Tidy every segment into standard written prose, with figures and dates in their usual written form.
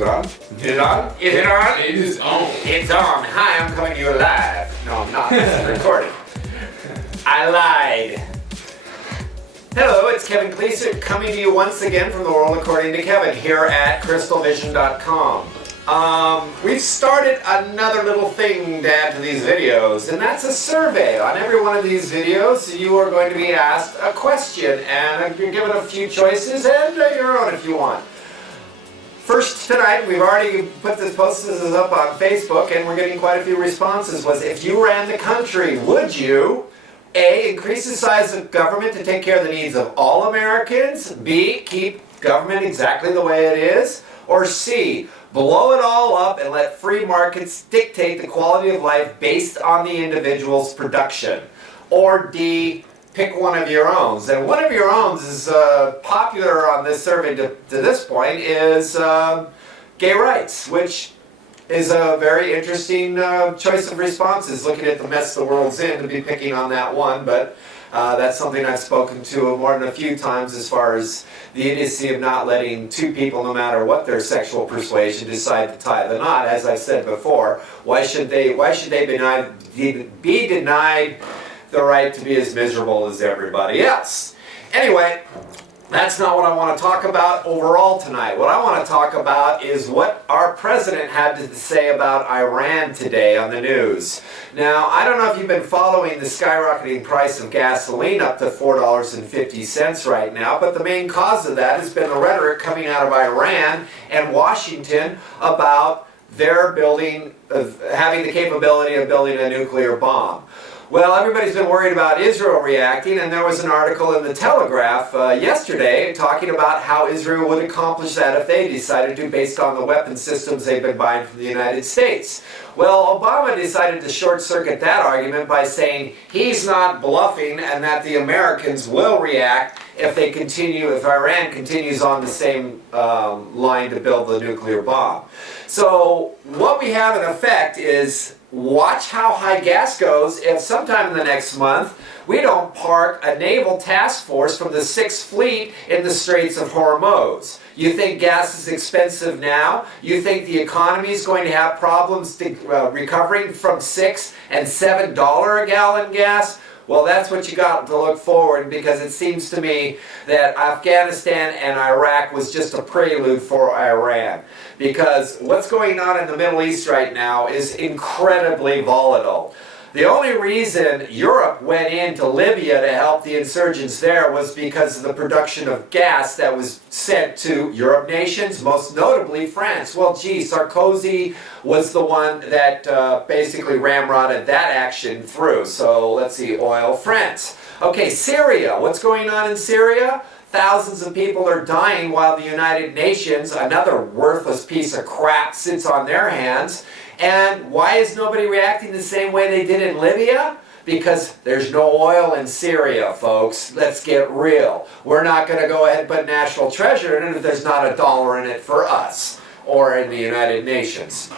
it on? Is it on? Is it on? It is on. It's on. Hi, I'm coming to you live. No, I'm not. It's recorded. I lied. Hello, it's Kevin Klesick coming to you once again from the World According to Kevin here at crystalvision.com. We've started another little thing to add to these videos, and that's a survey. On every one of these videos, you are going to be asked a question, and you're given a few choices and your own if you want. First tonight, we've already posted this up on Facebook, and we're getting quite a few responses, was if you ran the country, would you A, increase the size of government to take care of the needs of all Americans, B, keep government exactly the way it is, or C, blow it all up and let free markets dictate the quality of life based on the individual's production, or D, pick one of your own. And one of your own is popular on this survey to this point is gay rights, which is a very interesting choice of responses, looking at the mess the world's in, to be picking on that one, but that's something I've spoken to more than a few times as far as the idiocy of not letting two people, no matter what their sexual persuasion, decide to tie the knot. As I said before, why should they be denied the right to be as miserable as everybody else? Anyway, that's not what I want to talk about overall tonight. What I want to talk about is what our president had to say about Iran today on the news. Now, I don't know if you've been following the skyrocketing price of gasoline up to $4.50 right now, but the main cause of that has been the rhetoric coming out of Iran and Washington about their having the capability of building a nuclear bomb. Well, everybody's been worried about Israel reacting, and there was an article in the Telegraph yesterday talking about how Israel would accomplish that if they decided to, based on the weapon systems they've been buying from the United States. Well, Obama decided to short-circuit that argument by saying he's not bluffing and that the Americans will react if Iran continues on the same line to build the nuclear bomb. So what we have in effect is, watch how high gas goes if sometime in the next month we don't park a naval task force from the 6th Fleet in the Straits of Hormuz. You think gas is expensive now? You think the economy is going to have problems recovering from $6 and $7 a gallon gas? Well, that's what you got to look forward, because it seems to me that Afghanistan and Iraq was just a prelude for Iran. Because what's going on in the Middle East right now is incredibly volatile. The only reason Europe went into Libya to help the insurgents there was because of the production of gas that was sent to Europe nations, most notably France. Well, gee, Sarkozy was the one that basically ramrodded that action through. So let's see, oil, France. Okay, Syria. What's going on in Syria? Thousands of people are dying while the United Nations, another worthless piece of crap, sits on their hands. And why is nobody reacting the same way they did in Libya? Because there's no oil in Syria, folks. Let's get real. We're not going to go ahead and put national treasure in it if there's not a dollar in it for us or in the United Nations.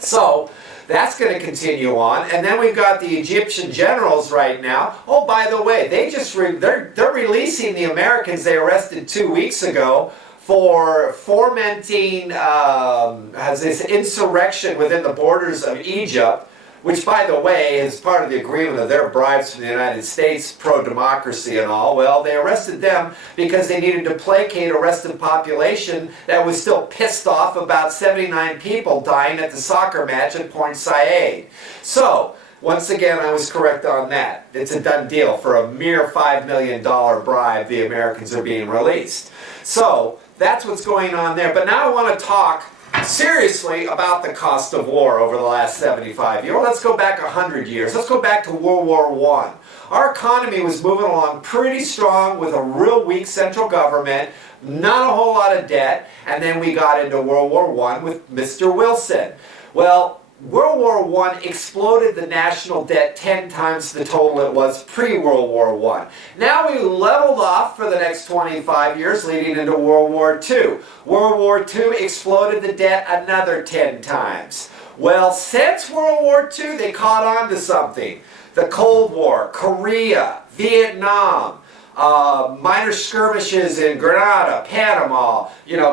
So that's going to continue on. And then we've got the Egyptian generals right now. Oh, by the way, they're releasing the Americans they arrested 2 weeks ago for fomenting this insurrection within the borders of Egypt, which, by the way, is part of the agreement of their bribes from the United States, pro-democracy and all. Well, they arrested them because they needed to placate a restive population that was still pissed off about 79 people dying at the soccer match at Port Said. So, once again, I was correct on that. It's a done deal. For a mere $5 million bribe, the Americans are being released. So, that's what's going on there. But now I want to talk seriously about the cost of war over the last 75 years. Let's go back 100 years. Let's go back to World War I. Our economy was moving along pretty strong with a real weak central government, not a whole lot of debt, and then we got into World War I with Mr. Wilson. Well, World War I exploded the national debt 10 times the total it was pre-World War I. Now we leveled off for the next 25 years leading into World War II. World War II exploded the debt another 10 times. Well, since World War II, they caught on to something. The Cold War, Korea, Vietnam, minor skirmishes in Grenada, Panama,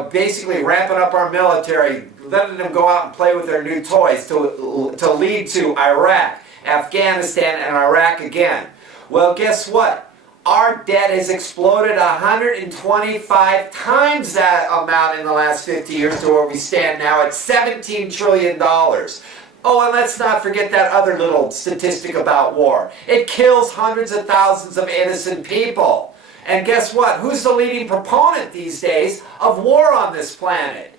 basically ramping up our military, letting them go out and play with their new toys to lead to Iraq, Afghanistan, and Iraq again. Well, guess what? Our debt has exploded 125 times that amount in the last 50 years to where we stand now at $17 trillion. Oh, and let's not forget that other little statistic about war. It kills hundreds of thousands of innocent people. And guess what? Who's the leading proponent these days of war on this planet?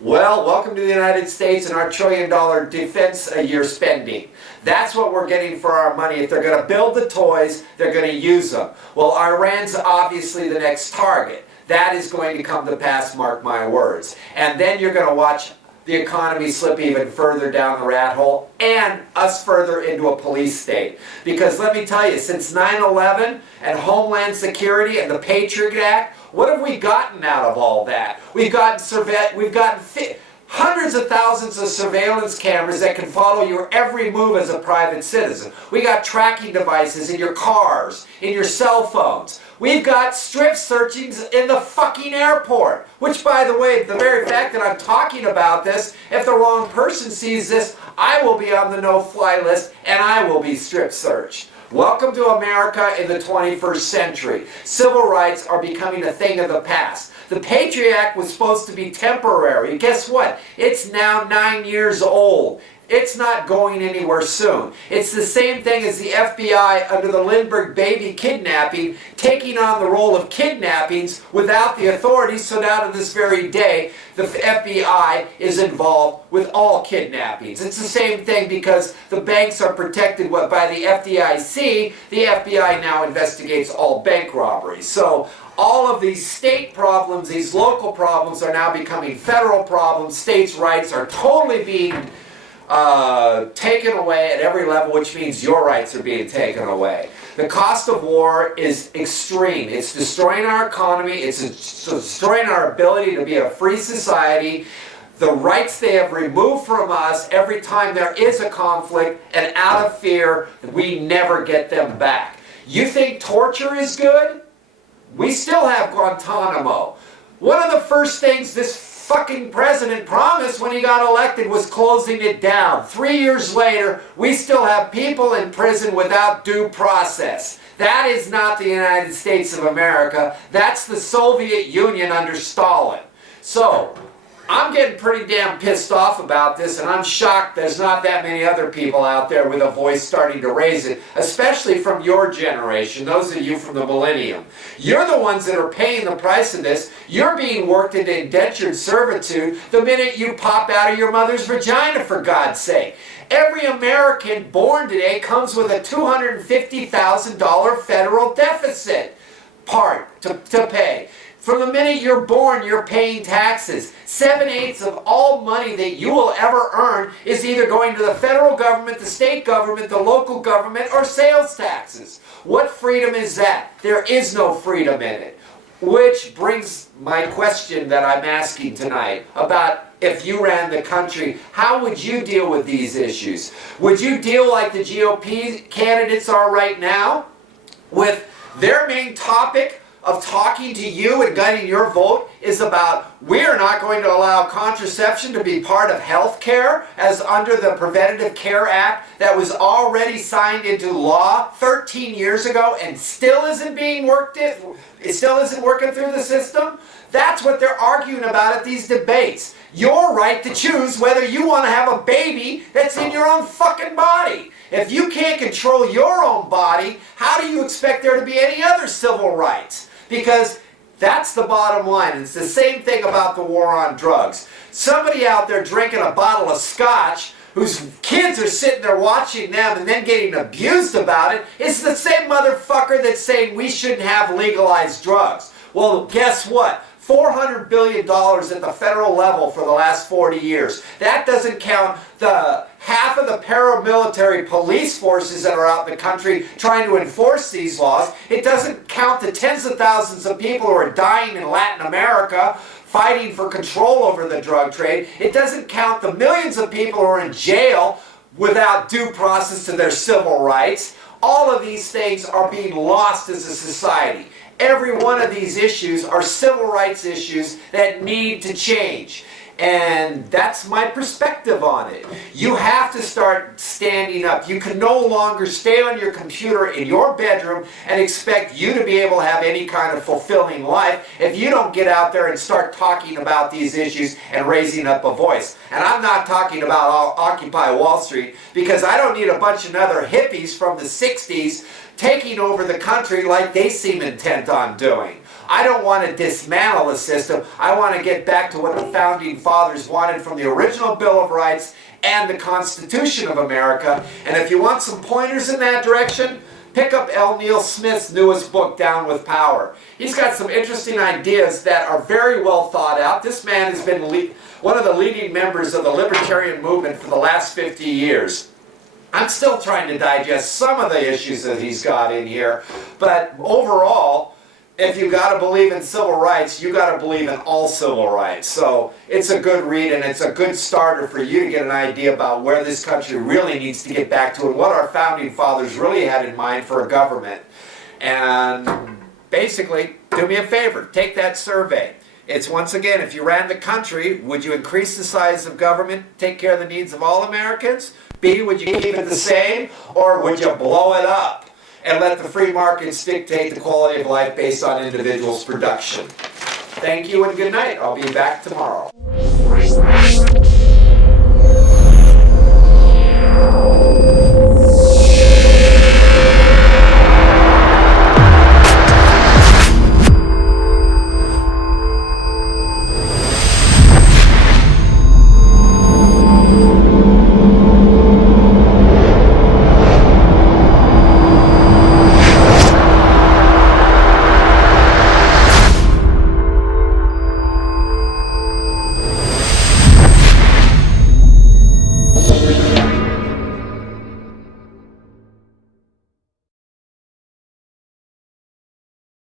Well, welcome to the United States and our $1 trillion defense a year spending. That's what we're getting for our money. If they're going to build the toys, they're going to use them. Well, Iran's obviously the next target. That is going to come to pass, mark my words. And then you're going to watch the economy slip even further down the rat hole and us further into a police state. Because let me tell you, since 9/11 and Homeland Security and the Patriot Act, what have we gotten out of all that? We've gotten hundreds of thousands of surveillance cameras that can follow your every move as a private citizen. We got tracking devices in your cars, in your cell phones. We've got strip searchings in the fucking airport. Which, by the way, the very fact that I'm talking about this, if the wrong person sees this, I will be on the no-fly list and I will be strip searched. Welcome to America in the 21st century. Civil rights are becoming a thing of the past. The Patriot Act was supposed to be temporary. Guess what? It's now 9 years old. It's not going anywhere soon. It's the same thing as the FBI under the Lindbergh baby kidnapping, taking on the role of kidnappings without the authorities, so now to this very day, the FBI is involved with all kidnappings. It's the same thing because the banks are protected by the FDIC. The FBI now investigates all bank robberies. So all of these state problems, these local problems are now becoming federal problems. States' rights are totally being taken away at every level, which means your rights are being taken away. The cost of war is extreme. It's destroying our economy. It's destroying our ability to be a free society. The rights they have removed from us every time there is a conflict, and out of fear, we never get them back. You think torture is good? We still have Guantanamo. One of the first things this fucking president promised when he got elected was closing it down. 3 years later, we still have people in prison without due process. That is not the United States of America. That's the Soviet Union under Stalin. So, I'm getting pretty damn pissed off about this, and I'm shocked there's not that many other people out there with a voice starting to raise it, especially from your generation, those of you from the millennium. You're the ones that are paying the price of this. You're being worked into indentured servitude the minute you pop out of your mother's vagina, for God's sake. Every American born today comes with a $250,000 federal deficit to pay. From the minute you're born, you're paying taxes. 7/8 of all money that you will ever earn is either going to the federal government, the state government, the local government, or sales taxes. What freedom is that? There is no freedom in it. Which brings my question that I'm asking tonight about if you ran the country, how would you deal with these issues? Would you deal like the GOP candidates are right now, with their main topic of talking to you and getting your vote is about, we're not going to allow contraception to be part of health care as under the Preventative Care Act that was already signed into law 13 years ago and still isn't being worked in, it still isn't working through the system? That's what they're arguing about at these debates. Your right to choose whether you want to have a baby that's in your own fucking body. If you can't control your own body, how do you expect there to be any other civil rights? Because that's the bottom line. It's the same thing about the war on drugs. Somebody out there drinking a bottle of scotch whose kids are sitting there watching them and then getting abused about it is the same motherfucker that's saying we shouldn't have legalized drugs. Well, guess what? $400 billion at the federal level for the last 40 years. That doesn't count the half of the paramilitary police forces that are out in the country trying to enforce these laws. It doesn't count the tens of thousands of people who are dying in Latin America fighting for control over the drug trade. It doesn't count the millions of people who are in jail without due process to their civil rights. All of these things are being lost as a society. Every one of these issues are civil rights issues that need to change. And that's my perspective on it. You have to start standing up. You can no longer stay on your computer in your bedroom and expect you to be able to have any kind of fulfilling life if you don't get out there and start talking about these issues and raising up a voice. And I'm not talking about Occupy Wall Street, because I don't need a bunch of other hippies from the 60s taking over the country like they seem intent on doing. I don't want to dismantle the system. I want to get back to what the Founding Fathers wanted from the original Bill of Rights and the Constitution of America. And if you want some pointers in that direction, pick up L. Neil Smith's newest book, Down with Power. He's got some interesting ideas that are very well thought out. This man has been one of the leading members of the libertarian movement for the last 50 years. I'm still trying to digest some of the issues that he's got in here, but overall, if you got to believe in civil rights, you got to believe in all civil rights. So it's a good read, and it's a good starter for you to get an idea about where this country really needs to get back to and what our founding fathers really had in mind for a government. And basically, do me a favor, take that survey. It's, once again, if you ran the country, would you increase the size of government, take care of the needs of all Americans? B, would you keep it the same, or would you blow it up and let the free markets dictate the quality of life based on individuals' production? Thank you and good night. I'll be back tomorrow.